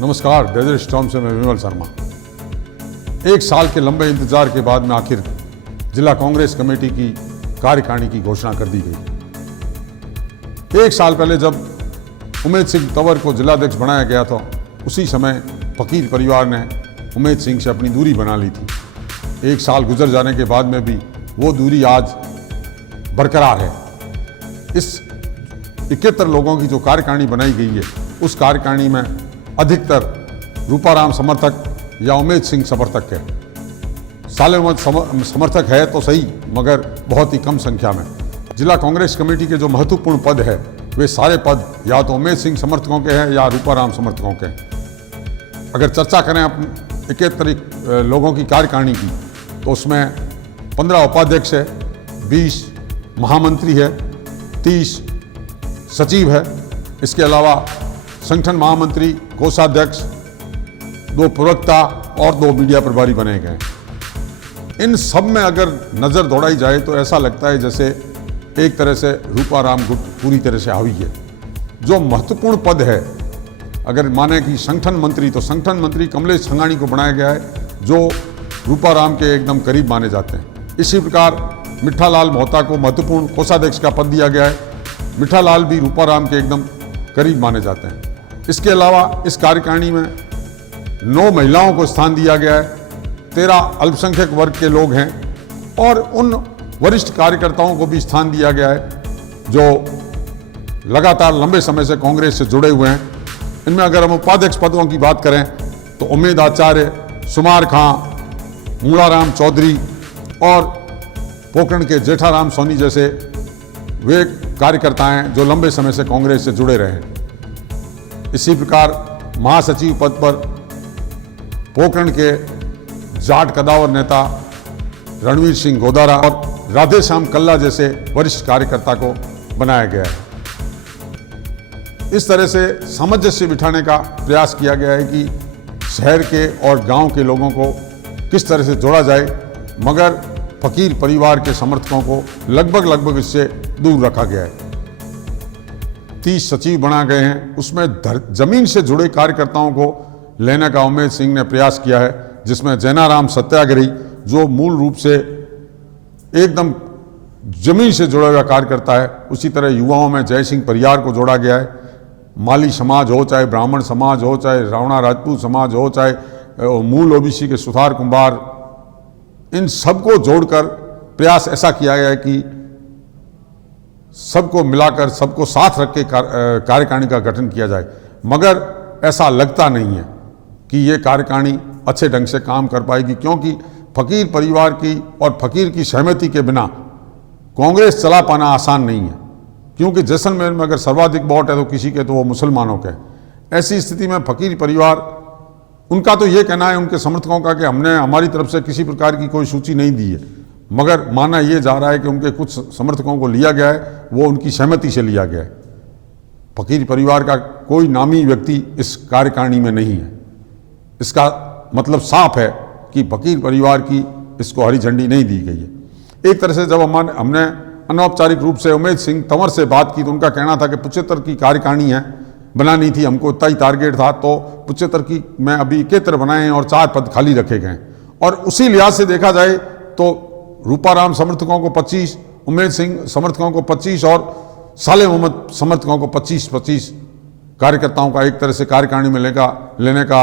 नमस्कार, desert storm से मैं विमल शर्मा। एक साल के लंबे इंतजार के बाद में आखिर जिला कांग्रेस कमेटी की कार्यकारिणी की घोषणा कर दी गई। एक साल पहले जब उमेद सिंह तंवर को जिलाध्यक्ष बनाया गया था, उसी समय फकीर परिवार ने उमेद सिंह से अपनी दूरी बना ली थी। एक साल गुजर जाने के बाद में भी वो दूरी आज बरकरार है। इस 71 लोगों की जो कार्यकारिणी बनाई गई है, उस कार्यकारिणी में अधिकतर रूपाराम समर्थक या उमेद सिंह समर्थक है। सालेमत समर्थक है तो सही, मगर बहुत ही कम संख्या में। जिला कांग्रेस कमेटी के जो महत्वपूर्ण पद है, वे सारे पद या तो उमेद सिंह समर्थकों के हैं या रूपाराम समर्थकों के हैं। अगर चर्चा करें 71 लोगों की कार्यकारिणी की, तो उसमें 15 उपाध्यक्ष है, 20 महामंत्री है, 30 सचिव है। इसके अलावा संगठन महामंत्री, कोषाध्यक्ष, 2 प्रवक्ता और 2 मीडिया प्रभारी बने गए। इन सब में अगर नज़र दौड़ाई जाए तो ऐसा लगता है जैसे एक तरह से रूपाराम गुट पूरी तरह से हावी है। जो महत्वपूर्ण पद है, अगर माने कि संगठन मंत्री, तो संगठन मंत्री कमलेश छंगानी को बनाया गया है, जो रूपाराम के एकदम करीब माने जाते हैं। इसी प्रकार मिठालाल मोहता को महत्वपूर्ण कोषाध्यक्ष का पद दिया गया है। मिठालाल भी रूपाराम के एकदम करीब माने जाते हैं। इसके अलावा इस कार्यकारिणी में 9 महिलाओं को स्थान दिया गया है, 13 अल्पसंख्यक वर्ग के लोग हैं और उन वरिष्ठ कार्यकर्ताओं को भी स्थान दिया गया है जो लगातार लंबे समय से कांग्रेस से जुड़े हुए हैं। इनमें अगर हम उपाध्यक्ष पदों की बात करें तो उमेद आचार्य, सुमार खां, मूलाराम चौधरी और पोकरण के जेठाराम सोनी जैसे वे कार्यकर्ता हैं जो लंबे समय से कांग्रेस से जुड़े रहे हैं। इसी प्रकार महासचिव पद पर पोकरण के जाट कदावर नेता रणवीर सिंह गोदारा और राधेश्याम कल्ला जैसे वरिष्ठ कार्यकर्ता को बनाया गया है। इस तरह से सामंजस्य बिठाने का प्रयास किया गया है कि शहर के और गांव के लोगों को किस तरह से जोड़ा जाए, मगर फकीर परिवार के समर्थकों को लगभग इससे दूर रखा गया है। 30 सचिव बना गए हैं, उसमें जमीन से जुड़े कार्यकर्ताओं को लेने का उमेद सिंह ने प्रयास किया है, जिसमें जैनाराम सत्याग्रही, जो मूल रूप से एकदम जमीन से जुड़ा हुआ कार्यकर्ता है। उसी तरह युवाओं में जय सिंह परियार को जोड़ा गया है। माली समाज हो, चाहे ब्राह्मण समाज हो, चाहे रावणा राजपूत समाज हो, चाहे मूल ओबीसी के सुथार कुंभार, इन सबको जोड़कर प्रयास ऐसा किया गया है कि सबको मिलाकर, सबको साथ रख के कार्यकारिणी का गठन किया जाए। मगर ऐसा लगता नहीं है कि ये कार्यकारिणी अच्छे ढंग से काम कर पाएगी, क्योंकि फकीर परिवार की और फकीर की सहमति के बिना कांग्रेस चला पाना आसान नहीं है। क्योंकि जैसलमेर में अगर सर्वाधिक वोट है तो किसी के, तो वो मुसलमानों के। ऐसी स्थिति में फकीर परिवार, उनका तो ये कहना है उनके समर्थकों का कि हमने हमारी तरफ से किसी प्रकार की कोई सूची नहीं दी है, मगर माना ये जा रहा है कि उनके कुछ समर्थकों को लिया गया है, वो उनकी सहमति से लिया गया है। फकीर परिवार का कोई नामी व्यक्ति इस कार्यकारिणी में नहीं है। इसका मतलब साफ है कि फकीर परिवार की इसको हरी झंडी नहीं दी गई है। एक तरह से जब हमने अनौपचारिक रूप से उमेद सिंह तंवर से बात की, तो उनका कहना था कि 75 की कार्यकारिणी है, बनानी थी, हमको इतना ही टारगेट था, तो 75 की मैं अभी 71 बनाए हैं और 4 पद खाली रखे गए। और उसी लिहाज से देखा जाए तो रूपाराम समर्थकों को 25, उमेद सिंह समर्थकों को 25 और साले मोहम्मद समर्थकों को 25-25 कार्यकर्ताओं का एक तरह से कार्यकारिणी में लेने का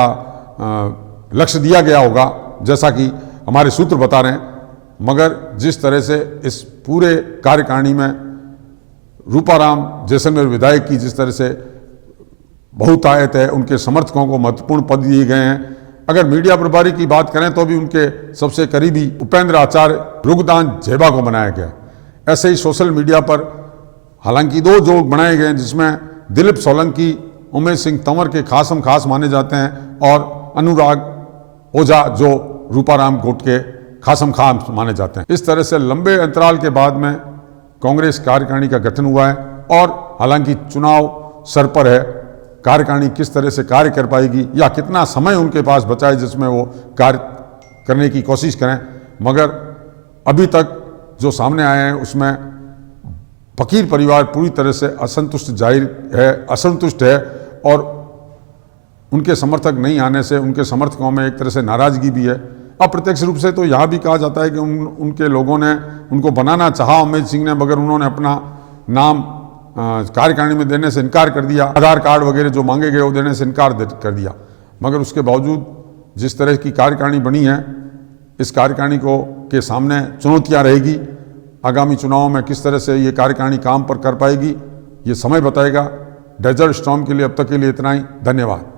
लक्ष्य दिया गया होगा, जैसा कि हमारे सूत्र बता रहे हैं। मगर जिस तरह से इस पूरे कार्यकारिणी में रूपाराम जैसलमेर विधायक की जिस तरह से बहुतायत है, उनके समर्थकों को महत्वपूर्ण पद दिए गए हैं। अगर मीडिया प्रभारी की बात करें तो भी उनके सबसे करीबी उपेंद्र आचार्य रुगदान झेबा को बनाया गया। ऐसे ही सोशल मीडिया पर हालांकि 2 जो बनाए गए हैं, जिसमें दिलीप सोलंकी उमेद सिंह तंवर के खास माने जाते हैं और अनुराग ओझा जो रूपाराम गुट के खास माने जाते हैं। इस तरह से लंबे अंतराल के बाद में कांग्रेस कार्यकारिणी का गठन हुआ है और हालांकि चुनाव सर पर है। कार्यकारिणी किस तरह से कार्य कर पाएगी या कितना समय उनके पास बचा है जिसमें वो कार्य करने की कोशिश करें, मगर अभी तक जो सामने आए हैं उसमें फकीर परिवार पूरी तरह से असंतुष्ट है और उनके समर्थक नहीं आने से उनके समर्थकों में एक तरह से नाराज़गी भी है। अप्रत्यक्ष रूप से तो यहाँ भी कहा जाता है कि उनके लोगों ने उनको बनाना चाहा अमित सिंह ने, मगर उन्होंने अपना नाम कार्यकारिणी में देने से इनकार कर दिया। आधार कार्ड वगैरह जो मांगे गए वो देने से इनकार कर दिया। मगर उसके बावजूद जिस तरह की कार्यकारिणी बनी है, इस कार्यकारिणी को के सामने चुनौतियाँ रहेगी। आगामी चुनावों में किस तरह से ये कार्यकारिणी काम पर कर पाएगी, ये समय बताएगा। डेजर्ट स्टॉर्म के लिए अब तक के लिए इतना ही। धन्यवाद।